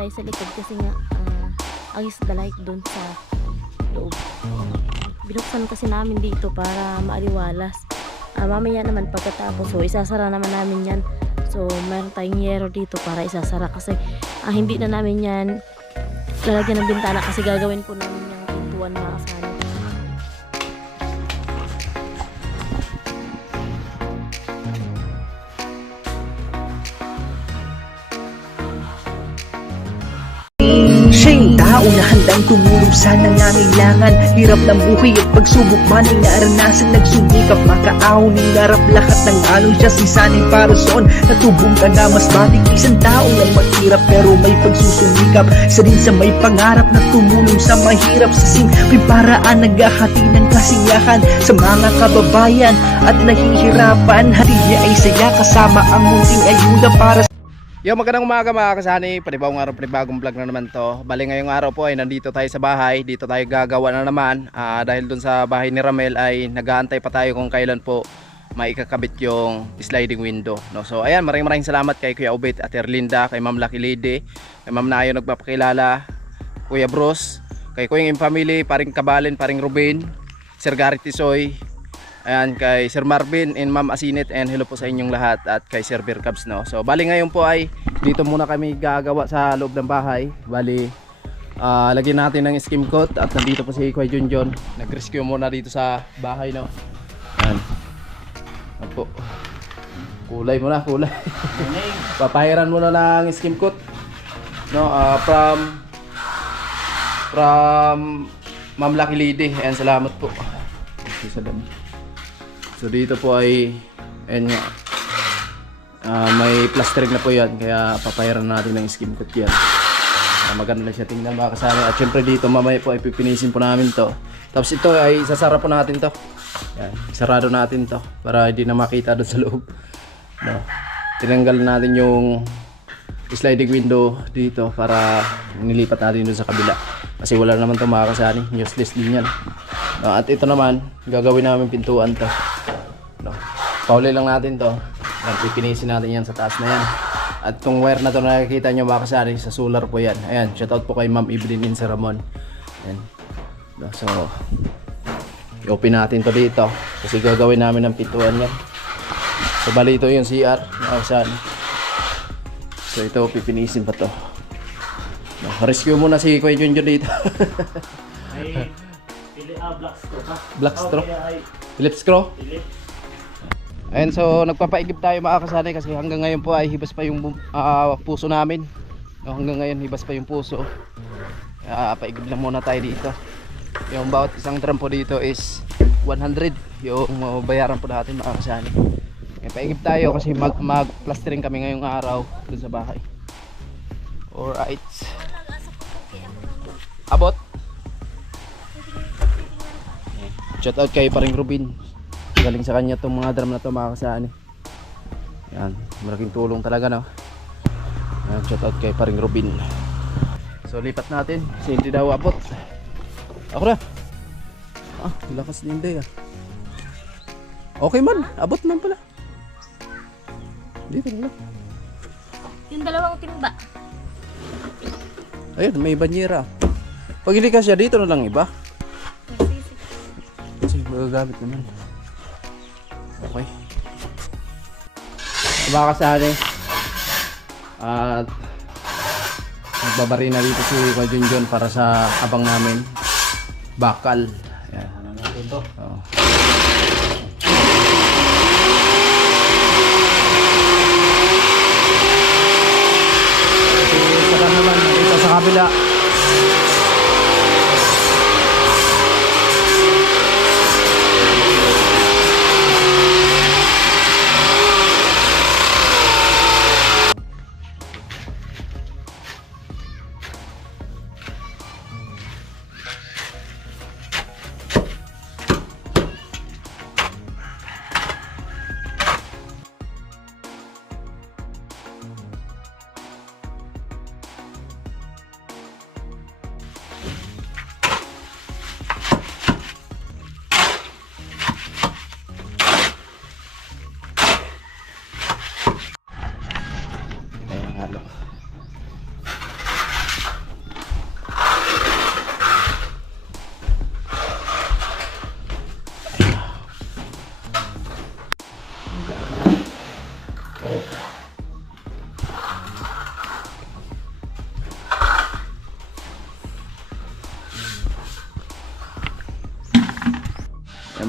tayo sa likod kasi nga ang isda like doon sa loob. Binuksan kasi namin dito para maaliwalas. Mamaya naman pagkatapos, so isasara naman namin yan. So meron tayong yero dito para isasara kasi hindi na namin yan lalagyan ng bintana kasi gagawin po namin yung pintuan mga kasali. Siya'y tao na handang tumulong sa nangangailangan. Hirap ng buhay at pagsubok man ay naranasan. Nagsumikap makaahon ng narap lahat ng alon siya sisaning para soon. Natubong ka na mas batik isang tao lang maghirap pero may pagsusumikap. Isa din sa may pangarap na tumulong sa mahirap. Sa simpleng paraan naghahati ng kasiyahan sa mga kababayan at nahihirapan. Hati niya ay saya kasama ang munting ayuda para Yo, magandang umaga mga kasani, panibagong araw, panibagong vlog na naman to. Bali ngayong araw po ay nandito tayo sa bahay, dito tayo gagawa na naman dahil dun sa bahay ni Ramel ay nag-aantay pa tayo kung kailan po maikakabit yung sliding window, no? So ayan, maraming salamat kay Kuya Obet at Erlinda, kay Ma'am Lucky Lady, kay Ma'am Nayo nagpapakilala, Kuya Bros, kay Kuya Im Family, paring Kabalin, paring Ruben, Sir Garrett Tisoy, ayan, kay Sir Marvin and Ma'am Asinit, and hello po sa inyong lahat, at kay Sir Beer Cubs, no? So bali ngayon po ay dito muna kami gagawa sa loob ng bahay. Bali lagyan natin ng skim coat at nandito po si Kuya Junjon. Nag-rescue muna dito sa bahay, no? Ayan. Ayan po. Kulay muna, kulay. Papahiran muna ng skim coat, no? From Ma'am Lucky Lady. Ayan, salamat po. So dito po ay may plastering na po yan, kaya papayaran natin ng skim coat yan. Maganda na siya tingnan mga kasama. At syempre dito mamaya po ay pipinisin po namin to. Tapos ito ay isasara po natin to. Yan, isarado natin to para hindi na makita doon sa loob, no? Tinanggal natin yung sliding window dito para nilipat natin doon sa kabila kasi wala naman to mga kasani, useless din yan. At ito naman gagawin namin pintuan to, no? Pauli lang natin to. Yan, pipinisin natin yan sa taas na yan. At itong wire na to nakikita nyo mga kasari, sa solar po yan. Ayan, shoutout po kay Ma'am Evelyn in Sir Ramon. Ayan. So i-open natin to dito kasi gagawin namin ng pintuan yan. So bali ito yung CR mga kasari. So ito pipinisin pa to, no? Rescue muna si Kuya Junjo dito. Ay, black straw ka? Black straw? Philips straw? Ayan, so nagpapaigib tayo mga kasali kasi hanggang ngayon po ay hibas pa yung puso namin, no? Hanggang ngayon hibas pa yung puso. Paigib lang muna tayo dito. Yung bawat isang drum po dito is 100 yung bayaran po natin mga kasali. Paigib tayo kasi mag-plastering kami ngayong araw dun sa bahay. Alright. Abot. Shout out kay paring Rubin. Galing sa kanya itong mga drum na ito mga kasani. Yan, malaking tulong talaga, no? Shout out kay paring Rubin. So lipat natin kasi hindi daw abot. Ako na. Lakas din day. Okay man, abot man pala. Dito na lang. Yung dalawang timba. Ayun, may banyera. Pag hindi ka siya, dito na lang iba. Kasi magagamit naman. Okay. Baka kasali. At nagbabari na dito si Kuya Junjon para sa abang namin. Bakal. Ayan. Oh. Saka naman dito sa kabila.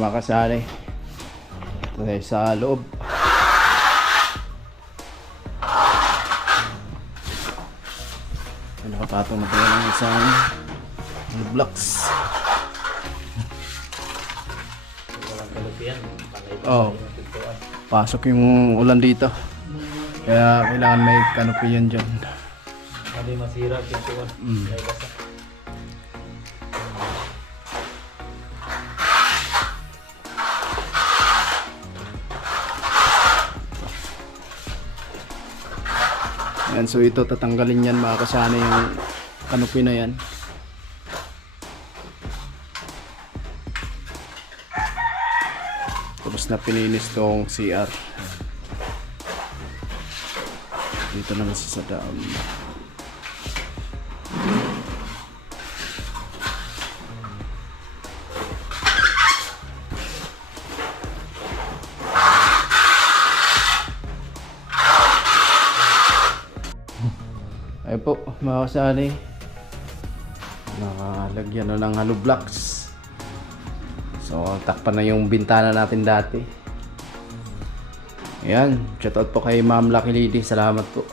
mga kasali. Ito tayo sa loob. Nakapatong na tayo ng isang blocks. Walang kalupian. Oh, pasok yung ulan dito. Kaya kailangan may canopy yan dyan. Hindi masira pintuan. May basa. Ayan, so ito tatanggalin yan mga kasana yung canopy na yan. Tapos na pininis tong CR. Dito naman sa daan. Ayun po mga kasali, nakalagyan na ng hollow blocks. So takpan na yung bintana natin dati. Ayan, shoutout po kay Ma'am Lucky Lady, salamat po.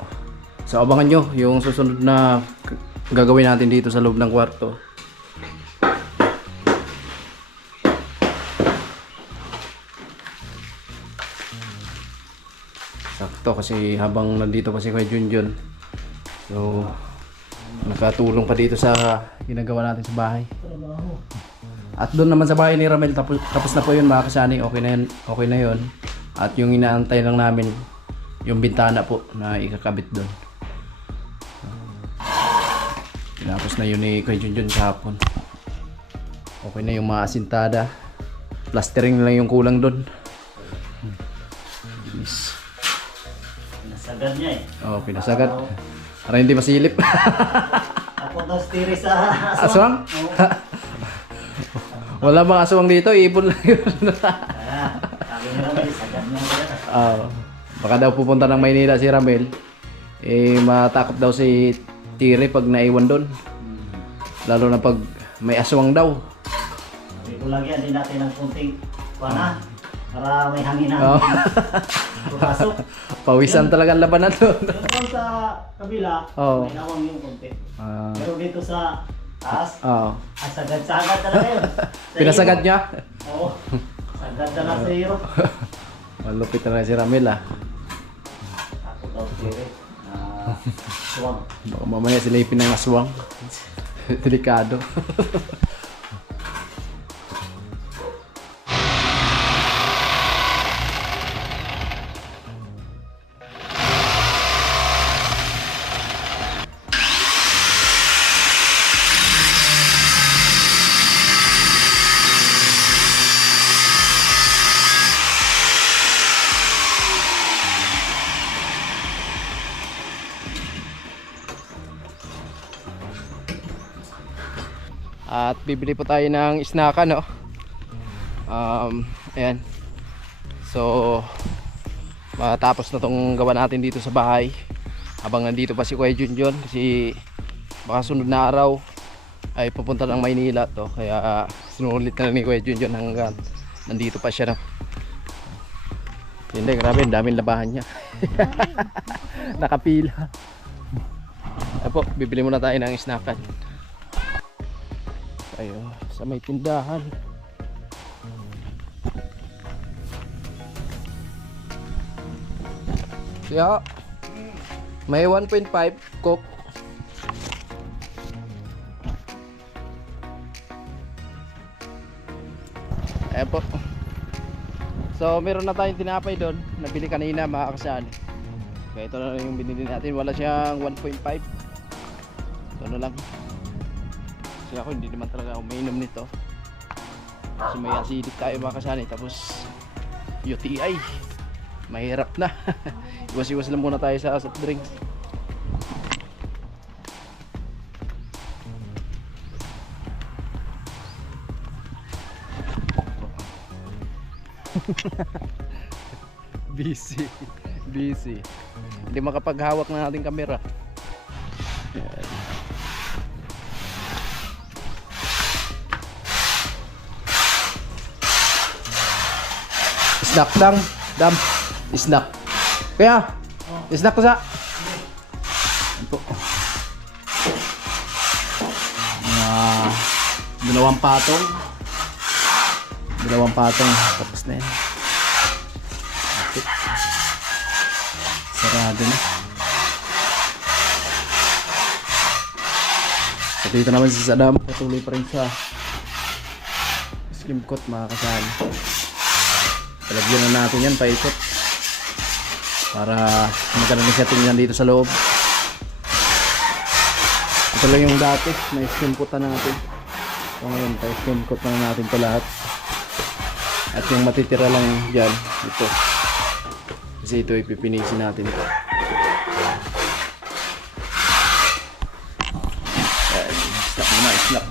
So abangan nyo yung susunod na gagawin natin dito sa loob ng kwarto. Sakto kasi habang nandito pa si Kuya Junjun, so nakatulong pa dito sa ginagawa natin sa bahay. At doon naman sa bahay ni Ramel, tapos na po yun mga kasani, okay na yun. At yung inaantay lang namin yung bintana po na ikakabit doon. Tapos na yun ni Kuya Junjun kahapon. Okay na yung mga asintada, plastering na lang yung kulang doon. Yes. Nasagad niya eh. Oh, pinasagad para hindi masilip. Ako daw stiri sa Aswang? Oo. Wala bang aswang dito, ibon lang yun. Kaya, sabi niya naman, sagad niya yan. Baka daw pupunta ng Maynila si Ramel, matakot daw si Tiri pag naiwan doon. Lalo na pag may aswang daw. Sabi ko lagyan din natin ng kunting pana para may hangin na Oh. papasok. Pawisan talaga ang labanan doon. Yung doon sa kabila, Oo. may nawang yung konti. Ah, Pero dito sa taas, oh. sagad-sagad talaga yun. Sa Pinasagad iyo. niya. Oo. Sagad na lang sa iyo. Malupit na si Ramel ah. Ako daw stiri. Suwang. Baka mamaya silipin ng aswang. Delikado. At bibili po tayo ng snackan, no? Ayan. So matapos na tong gawa natin dito sa bahay, habang nandito pa si Kuya Junjun, kasi baka sunod na araw ay pupunta ng Maynila to, kaya sinulit na ni Kuya Junjun hanggang nandito pa siya, no? Hindi, grabe, ang daming labahan niya. Nakapila. Ayan po, bibili muna tayo ng snackan. Ayun, sa may tindahan. Kaya may 1.5 Coke. Ayan po. So meron na tayong tinapay doon, nabili kanina mga kasali. Kaya ito na lang yung binili natin, wala siyang 1.5. Ito na lang. Kasi ako hindi naman talaga umiinom nito. Kasi may acidic tayo mga kasali, tapos UTI. Mahirap na. Iwas-iwas lang muna tayo sa soft drinks. Busy. Hindi makapaghawak ng ating kamera. Yan. Snack lang. Dam. Snack. Kaya, snack ko sa. Ayan po. Dalawang patong. Tapos na yan. Okay. Sarado na. So dito naman si Saddam, patuloy pa rin sa slim coat mga kasali. Palagyan na natin yan, paikot. Para maganda na siya tingnan dito sa loob. Ito lang yung dati, may slim coat na natin. So ngayon, pa-slim coat na natin ito lahat. At yung matitira lang dyan, ito. Kasi ito ipipinisin natin ito. Ayan, snack muna, snack.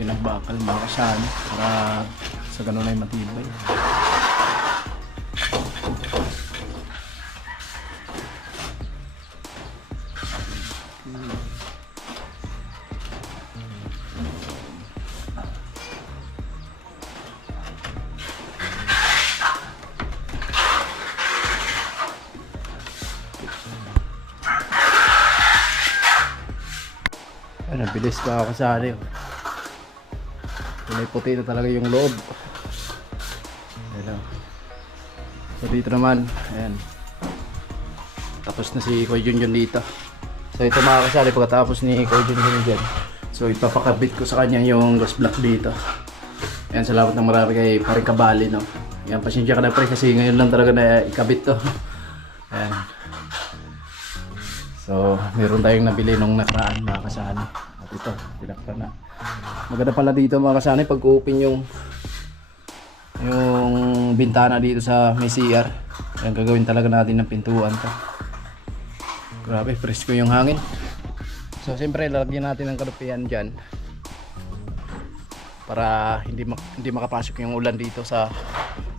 Yun ang bakal mga kasali para sa ganun ay matibay. Ano, bilis mga kasali. Kulay puti na talaga yung loob. Ayan. So dito naman, ayan. Tapos na si Kuya Junjun dito. So ito mga kasali, pagkatapos ni Kuya Junjun dyan. So ipapakabit ko sa kanya yung gas block dito. Ayan, salamat ng marami kay Paring Kabali, no. Ayan, pasensya ka na pre kasi ngayon lang talaga na ikabit to. Ayan. So meron tayong nabili nung nakaraan mga kasali. At ito, pinakta na. Maganda pala dito mga kasani pag open yung bintana dito sa may CR. Ayan, gagawin talaga natin ng pintuan to. Grabe, presko yung hangin. So siyempre lalagyan natin ng karupian dyan para hindi makapasok yung ulan dito sa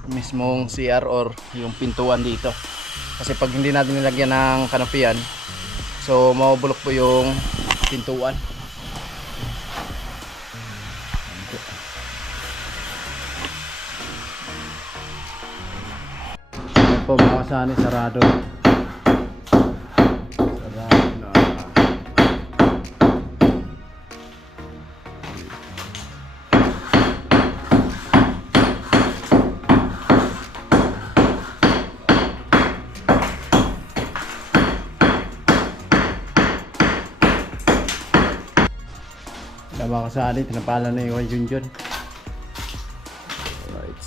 mismong CR or yung pintuan dito. Kasi pag hindi natin nilagyan ng kanopian, so mabubulok po yung pintuan. Po mga kasani, sarado na. Mga kasani, tinapalan na yung Junjun. Alright.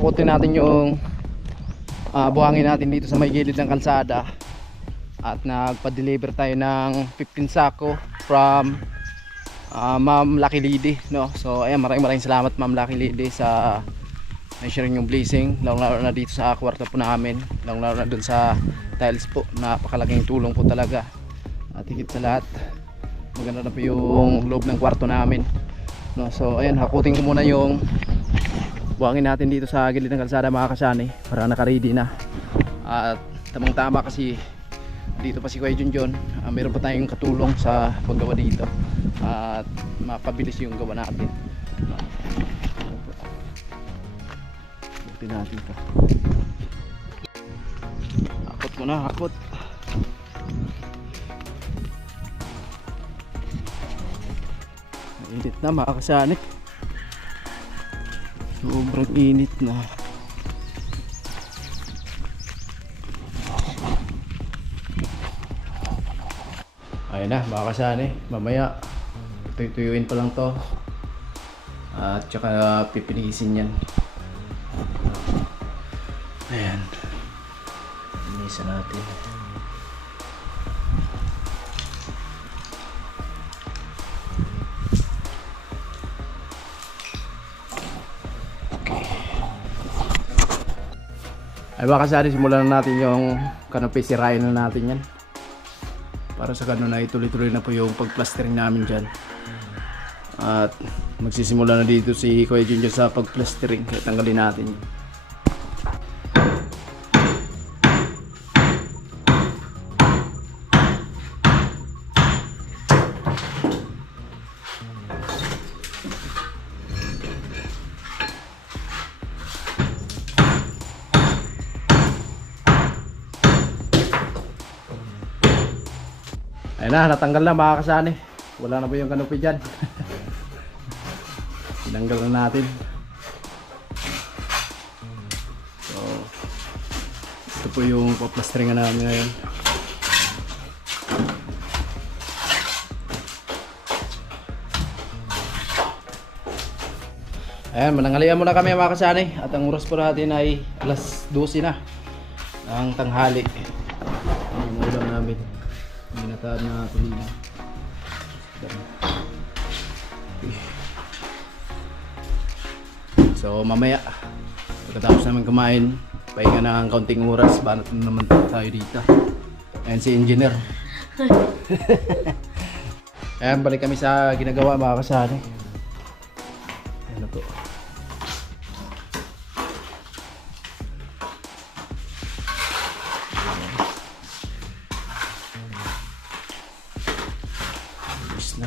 Kutin natin yung buhangin natin dito sa may gilid ng kalsada. At nagpa-deliver tayo ng 15 sako from Ma'am Lucky Lady, no? So ayan, maraming salamat Ma'am Lucky Lady sa sharing yung blessing, lalo na dito sa kwarto po namin, lalo na dun sa tiles po. Napakalaking tulong po talaga. At higit sa lahat, maganda na po yung loob ng kwarto namin, no? So ayan, hakutin ko muna yung buhangin natin dito sa gilid ng kalsada mga kasani para naka-ready na. At tamang tama kasi dito pa si Kuya Junjun, meron pa tayong katulong sa paggawa dito at mapabilis yung gawa natin. Buti natin to. Hakot mo na, hakot. Init na mga kasani. Sobrang init na. Ayun na mga kasani. Mamaya tuyuyuin pa lang to. At tsaka pipinisin yan. Ayan. Pinisan natin. Ay baka sari simulan na natin yung kanopi, sirain na natin yan para sa ganun ay tuloy-tuloy na po yung pagplastering namin dyan. At magsisimula na dito si Kuya Junjun sa pagplastering, kaya tanggalin natin yun. Ayun na, natanggal na mga kasani. Wala na po yung kanopi dyan. Tinanggal na natin. So, ito po yung paplasteringan namin ngayon. Ayan, mananghalian muna kami mga kasani. At ang oras po natin ay alas 12 na ng tanghali. Yung ulam namin. Minataan na tulingan. So mamaya pagkatapos namin kumain, pahinga na ang kaunting oras, banat na naman tayo dito. Ayan si engineer. Ayan, balik kami sa ginagawa mga kasani. Ayan na po. Na.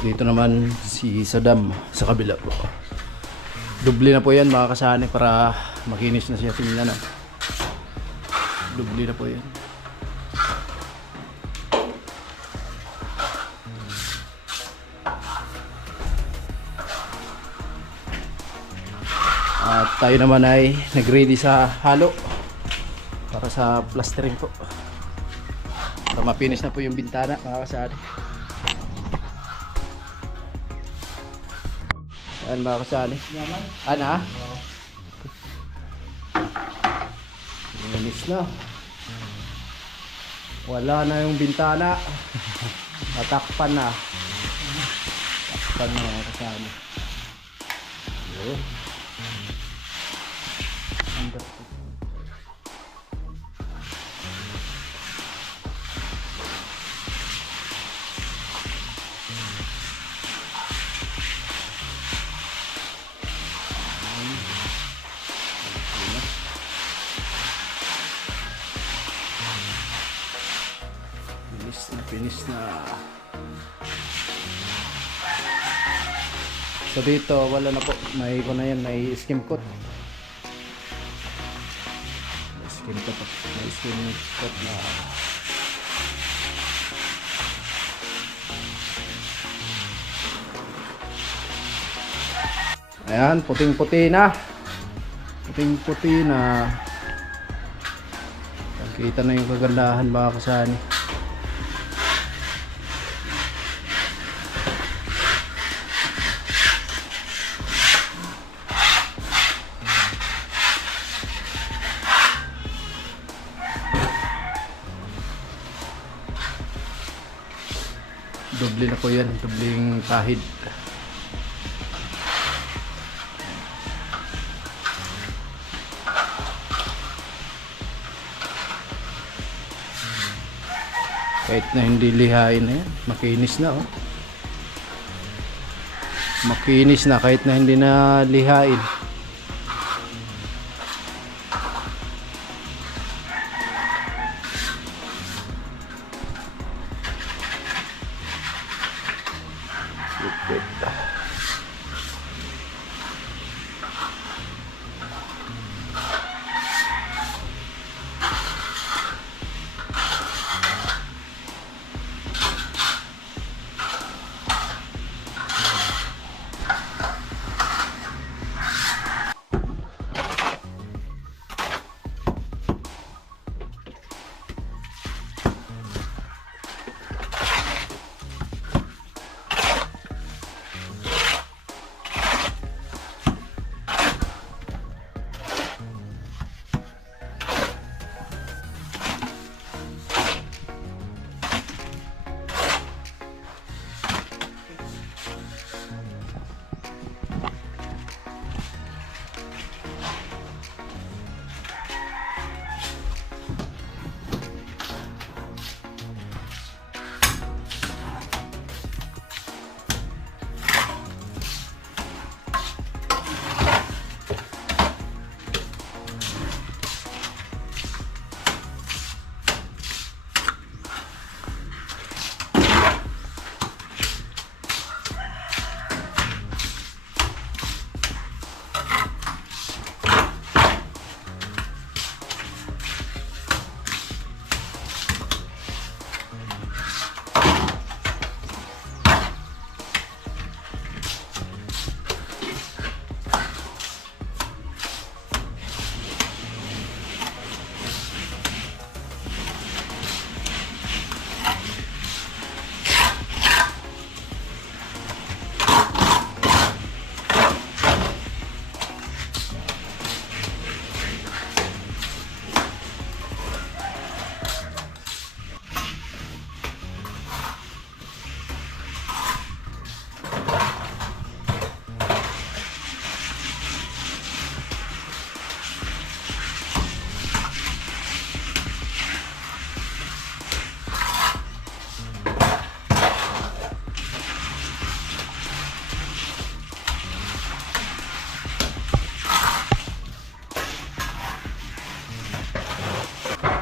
Dito naman si Saddam sa kabila po. Dubli na po yan mga kasani para makinis na siya tingnan na. Dubli na po yan. At tayo naman ay nag-ready sa halo para sa plastering po. Para mapinis na po yung bintana mga kasari. Ayan mga kasari. Ana? Pinis na. Wala na yung bintana. Natakpan na. Takpan na mga kasari. Yun. Finish na. So dito wala na po, may ko na yan, may skim coat. May skim coat na. Ayan, puting-puti na. Puting-puti na. Kita na yung kagandahan mga kasani. Doble na po yan, dobling kahid. Kahit na hindi lihain na yan, makinis na oh. Makinis na kahit na hindi na lihain. Lipit.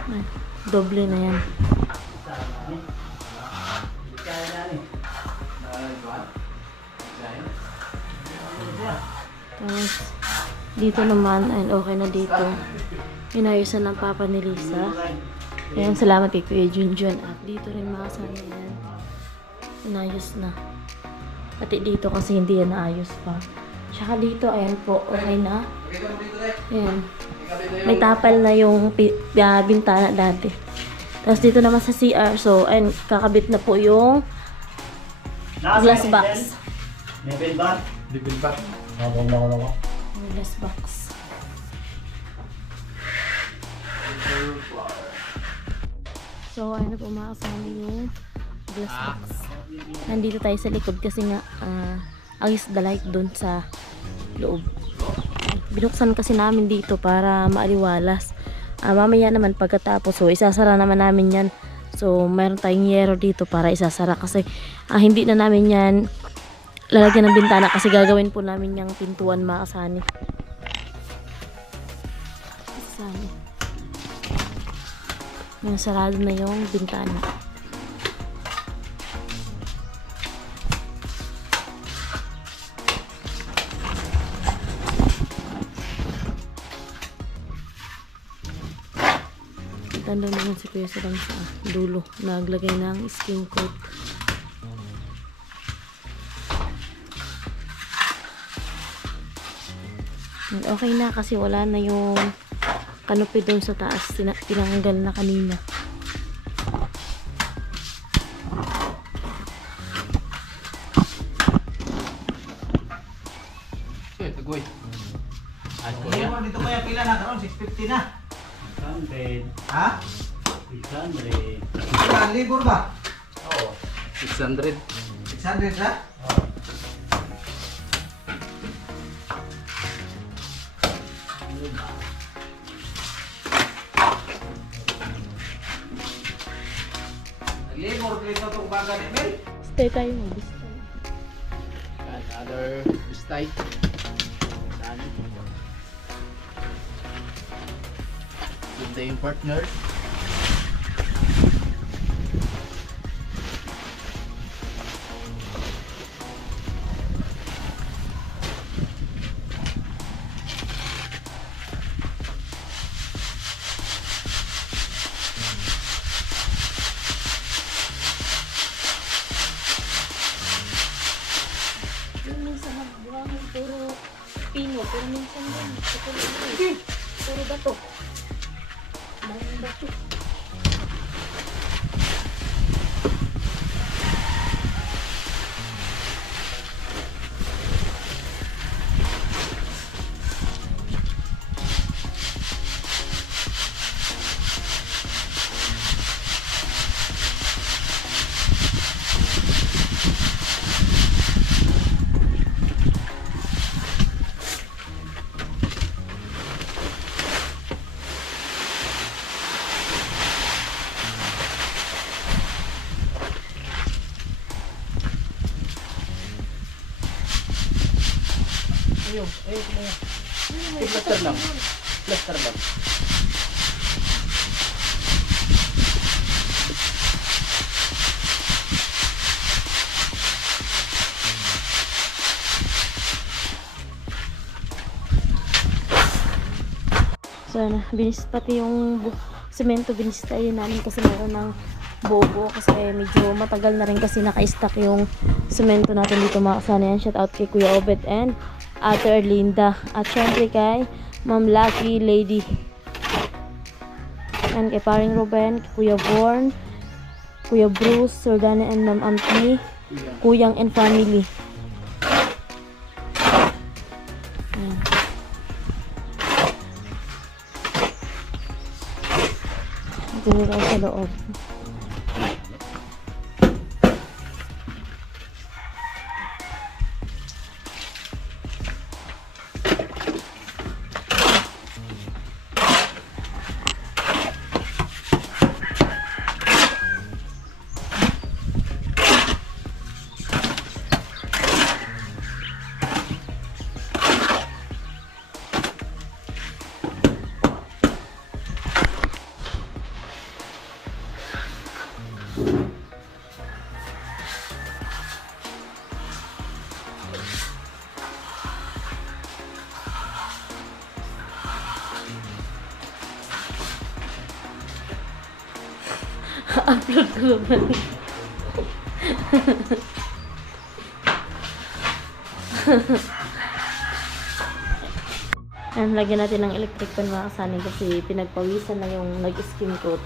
Ay, doble na yan. Tapos, dito naman, ay okay na dito. Inayosan ng papa ni Lisa. Ayan, salamat kay Kuya Junjun. At dito rin mga kasama yan. Inayos na. Pati dito kasi hindi yan naayos pa. Tsaka dito, ayan po, okay na. Ayan. May tapal na yung bintana dati. Tapos dito naman sa CR, so, ayan, kakabit na po yung glass box. Level ba? Level back. Loko. Yung glass box. So, ayun na po mga kasama yung glass box. Nandito tayo sa likod kasi nga agis the light doon sa loob. Binuksan kasi namin dito para maaliwalas. Mamaya naman pagkatapos, so isasara naman namin yan. So, mayroon tayong yero dito para isasara kasi hindi na namin yan lalagyan ng bintana kasi gagawin po namin yung pintuan mga kasani. Yung sarado na yung bintana. Tanda naman si Kuya Salam sa dulo. Naglagay ng skin coat. Okay na kasi wala na yung kanopi doon sa taas. Tinanggal na kanina. Tagoy. Dito kaya pila na karon 650 na. 600. Ha? 600. Libur ba? Oo. 600. 600 na? Libur dito itong baga ni Mel. Stay tayo mag-stay. Another style. Good day, partner. Pero minsan din, puro bato. Daming bato. Ayun, ayun. Plaster lang. Plaster lang. So, binis pati yung semento, binistayin namin kasi meron ng bobo kasi medyo matagal na rin kasi naka-stack yung semento natin dito mga kasana. Yan, shout out kay Kuya Obed and Ate Erlinda at syempre kay Ma'am Lucky Lady and kay Paring Ruben, kay Kuya Born, Kuya Bruce, Sir Dana and Ma'am Ampli, Kuyang and family. Ayan. Dito ako sa loob. Upload ko ba? Ayan, lagyan natin ng electric fan mga kasani kasi pinagpawisan na yung nag-skim coat.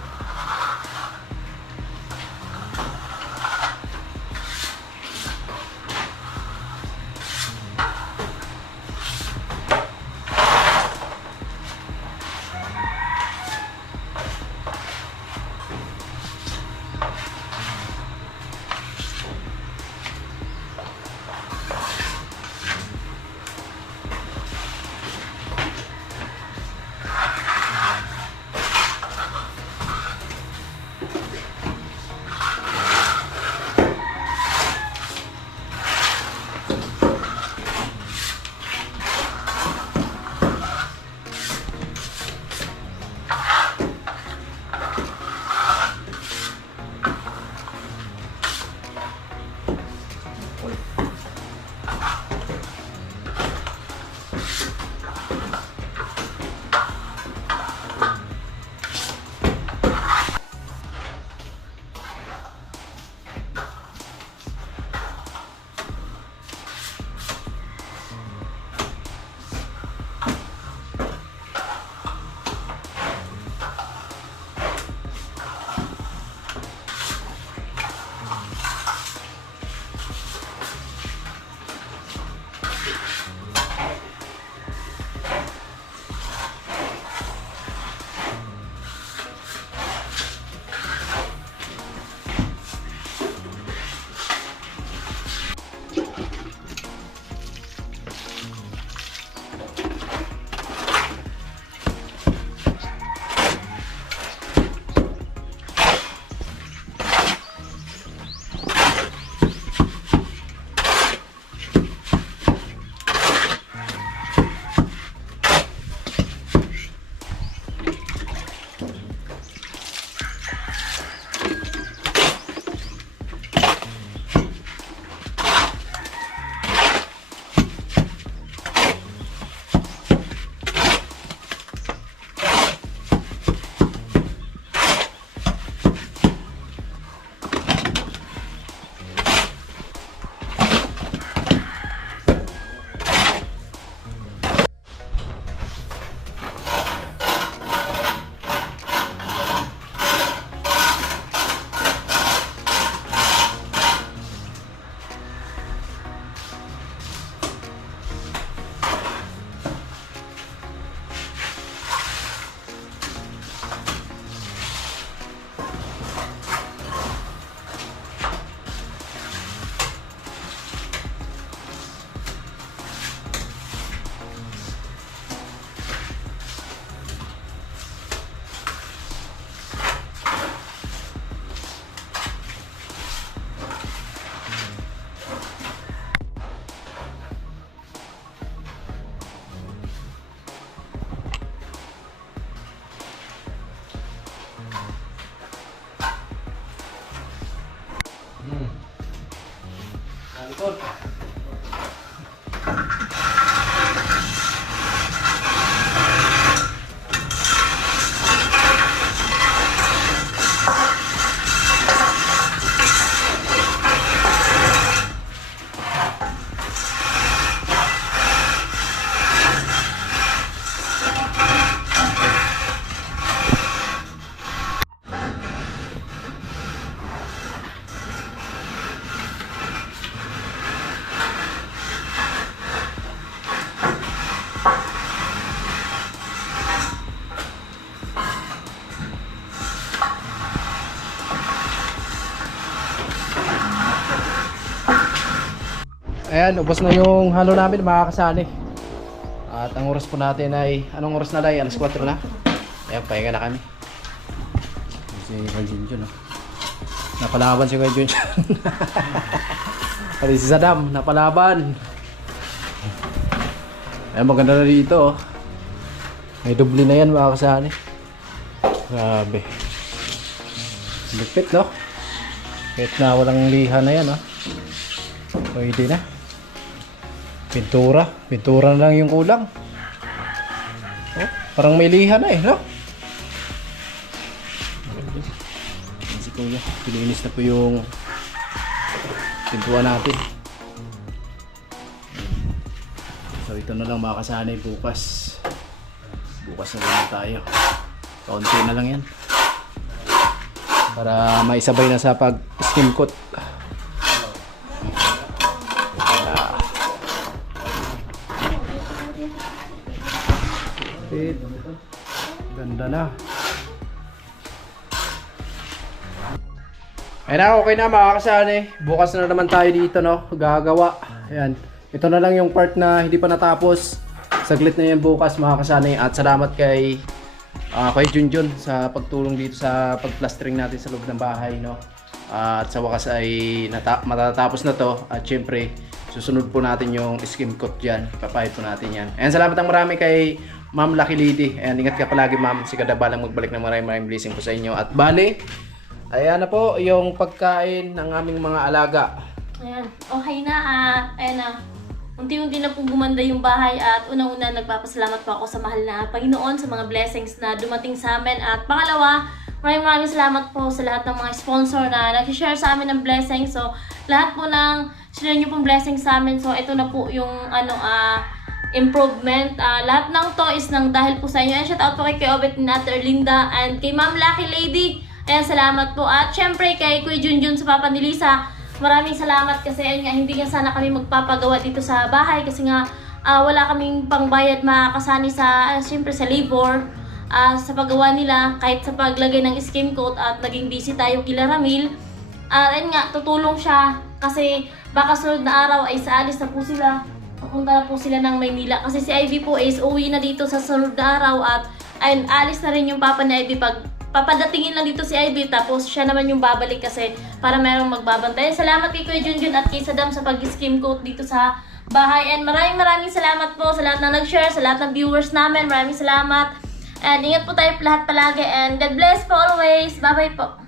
Likod. Ayan, ubos na yung halo namin mga kasali. At ang oras po natin ay, anong oras na, Day? Alas 4 na. Ayan, pahinga na kami. Si Kuya Junjun, no? Napalaban si Kuya Junjun. Pati si Saddam, napalaban. Ayan, maganda na dito, oh. May dubli na yan mga kasali. Grabe. Lupit, no? Kahit na walang liha na yan, no? Pwede na. Pintura na lang yung kulang. Oh, parang may liha na eh, no? Si Kuya, pilinis na po yung pintuan natin. So ito na lang mga kasanay bukas. Bukas na lang tayo. Kaunti na lang yan. Para maisabay na sa pag-skim coat. Ganda na. Ayun na, okay na mga kasani. Bukas na naman tayo dito, no? Gagawa. Ayan. Ito na lang yung part na hindi pa natapos. Saglit na yan bukas mga kasani. At salamat kay Junjun sa pagtulong dito sa pagplastering natin sa loob ng bahay, no? At sa wakas ay matatapos na to. At syempre, susunod po natin yung skim coat dyan. Papahid po natin yan. Ayan, salamat ang marami kay Ma'am Lucky Lady. Ayan, ingat ka palagi ma'am. Si Kadabalang magbalik ng maraming blessing po sa inyo. At bali, ayan na po yung pagkain ng aming mga alaga. Ayan, okay na. Ayan na. Unti-unti na pong gumanda yung bahay at unang-una nagpapasalamat po ako sa mahal na Panginoon sa mga blessings na dumating sa amin. At pangalawa, maraming salamat po sa lahat ng mga sponsor na nag-share sa amin ng blessings. So, lahat po ng share nyo pong blessings sa amin. So, ito na po yung improvement. Lahat ng to is nang dahil po sa inyo. And shout out po kay Obet ni Ate Erlinda and kay Ma'am Lucky Lady. Ayan, salamat po. At syempre kay Kuya Junjun sa Papa ni Lisa. Maraming salamat kasi ayun nga, hindi nga sana kami magpapagawa dito sa bahay kasi nga wala kaming pangbayad makakasani sa syempre sa labor sa paggawa nila kahit sa paglagay ng skim coat at naging busy tayo kila Ramil. Ayun nga, tutulong siya kasi baka sunod na araw ay sa alis na po sila. Papunta na po sila ng Maynila kasi si Ivy po is uwi na dito sa sunod na araw at ayun, alis na rin yung papa ni Ivy pag papadatingin lang dito si Ivy tapos siya naman yung babalik kasi para merong magbabantay. Salamat kay Kuya Junjun at kay Saddam sa pag-skim coat dito sa bahay. And maraming salamat po sa lahat na nag-share, sa lahat ng viewers namin. Maraming salamat. And ingat po tayo lahat palagi and God bless po always. Bye-bye po.